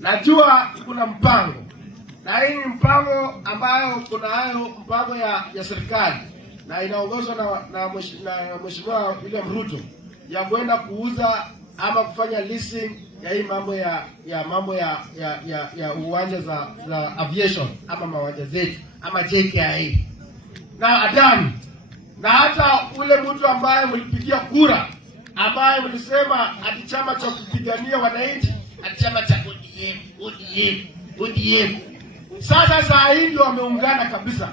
Najua kuna mpango, na hii ni mpango ambayo kuna hayo mpango ya serikali na inaongozwa na Mheshimiwa William Ruto ya kwenda kuuza ama kufanya leasing ya hii mambo ya uwanja za aviation ama mawanja zetu ama JKIA na Adani, na hata ule mtu ambaye mlipigia kura ambaye mlisema ati chama cha kupigania wananchi, ati chama cha ODM. Sasa saa hii ndio wameungana kabisa.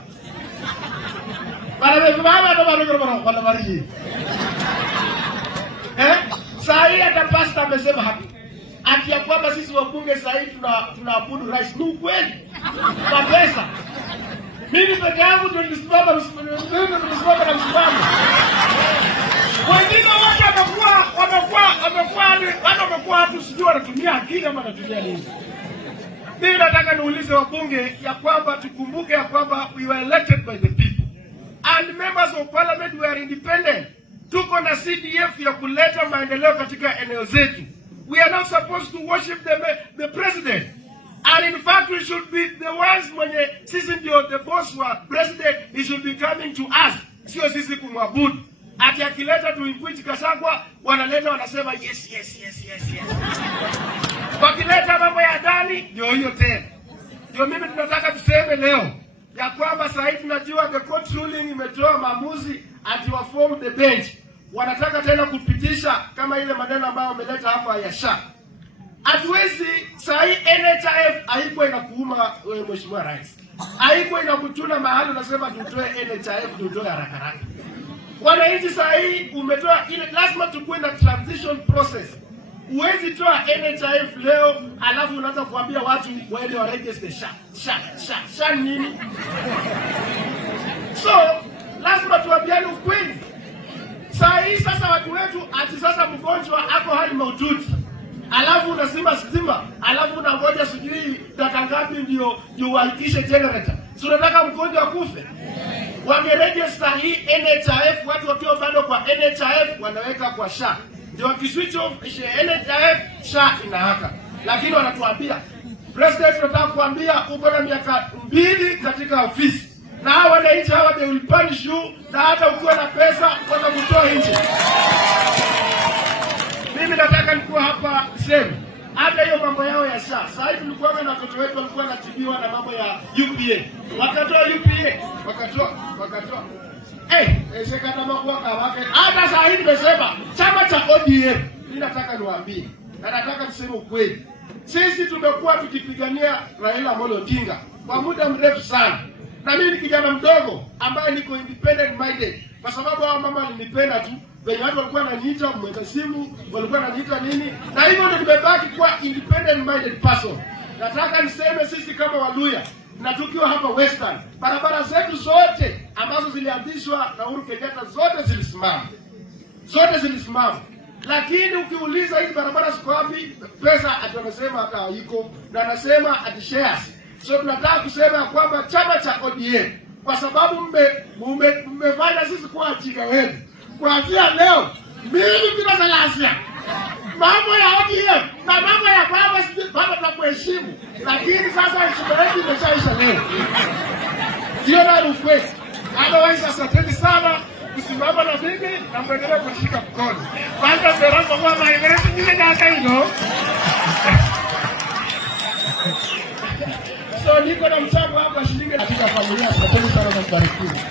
Saa hii hata pasta amesema hapa ati ya kwamba sisi wabunge saa hii tunaabudu rais. Ni ukweli na pesa. Mimi peke yangu ndio nilisimama na msimamo. Wengine wote wamekuwa watu sijui wanatumia akili ama wanatumia nini. Mimi nataka niulize wabunge ya kwamba tukumbuke ya kwamba we were elected by the people and members of parliament were independent. Tuko na CDF ya kuleta maendeleo katika eneo zetu. We are not supposed to worship the president. And in fact we should be the ones mwenye sisi ndio the boss wa president, he should be coming to us. Sio sisi kumwabudu. Ati akileta tu impeach Kasagwa wanaleta wanasema yes. Wakileta mambo ya Adani ndio hiyo tena. Ndio mimi tunataka tuseme leo ya kwamba sasa hivi tunajua the court ruling imetoa maamuzi ati wa form the bench. Wanataka tena kupitisha kama ile maneno ambayo wameleta hapa ya SHA. Hatuwezi sasa hii NHIF haiko inakuuma wewe Mheshimiwa Rais. Haiko inakutuna mahali unasema tutoe NHIF tutoe haraka. Wananchi sasa hii umetoa ile, lazima tukue na transition process. Uwezi toa NHIF leo alafu unaanza kuambia watu waende wa register SHA nini? So lazima tuambiane ukweli. Sasa watu wetu ati sasa mgonjwa ako hali mahututi, alafu unasema stima, alafu unangoja sijui dakika ngapi ndio uhakikishe generator. Si unataka mgonjwa akufe? Wangeregister hii NHIF, watu wakiwa bado kwa NHIF wanaweka kwa SHA. Ndio wakiswitch off NHIF SHA inahaka. Lakini wanatuambia president anataka kuambia uko na miaka 2 katika ofisi. Na hawa wananchi hawa they will punish you, na hata ukiwa na pesa watakutoa nje. Mimi nataka nikuwa hapa sema hata hiyo mambo yao ya SHA. Sasa hivi tulikuwa na watoto wetu walikuwa wanatibiwa na mambo ya UPA. Wakatoa UPA, wakatoa. Shekana makuwaka wake. Hata sasa hivi nimesema chama cha ODM. Mimi nataka niwaambie na nataka niseme ukweli. Sisi tumekuwa tukipigania Raila Odinga kwa muda mrefu sana. Na mimi ni kijana mdogo ambaye niko independent minded kwa sababu hao mama walinipenda tu. Wenye watu walikuwa wananiita mwenda simu, walikuwa wananiita nini? Na hivyo ndio nimebaki kuwa independent minded person. Nataka niseme sisi kama Waluya na tukiwa hapa Western, barabara zetu zote ambazo zilianzishwa na Uhuru Kenyatta zote zilisimama. Lakini ukiuliza hizi barabara ziko wapi, pesa ati wanasema hata iko, na anasema ati shares. So tunataka kusema kwamba chama cha ODM kwa sababu mmefanya sisi kuwa wajinga wenu. Kuanzia leo mimi bila Salasya mambo ya ODM na mambo ya baba tunakuheshimu, lakini sasa heshima yetu imeshaisha leo. Ndio na request. Otherwise asanteni sana kusimama na mimi na kuendelea kushika mkono. Kwanza serasa kwa maendeleo nyingine hata hilo. So niko na mchango hapa shilingi katika familia. Asanteni sana na mbarikiwe.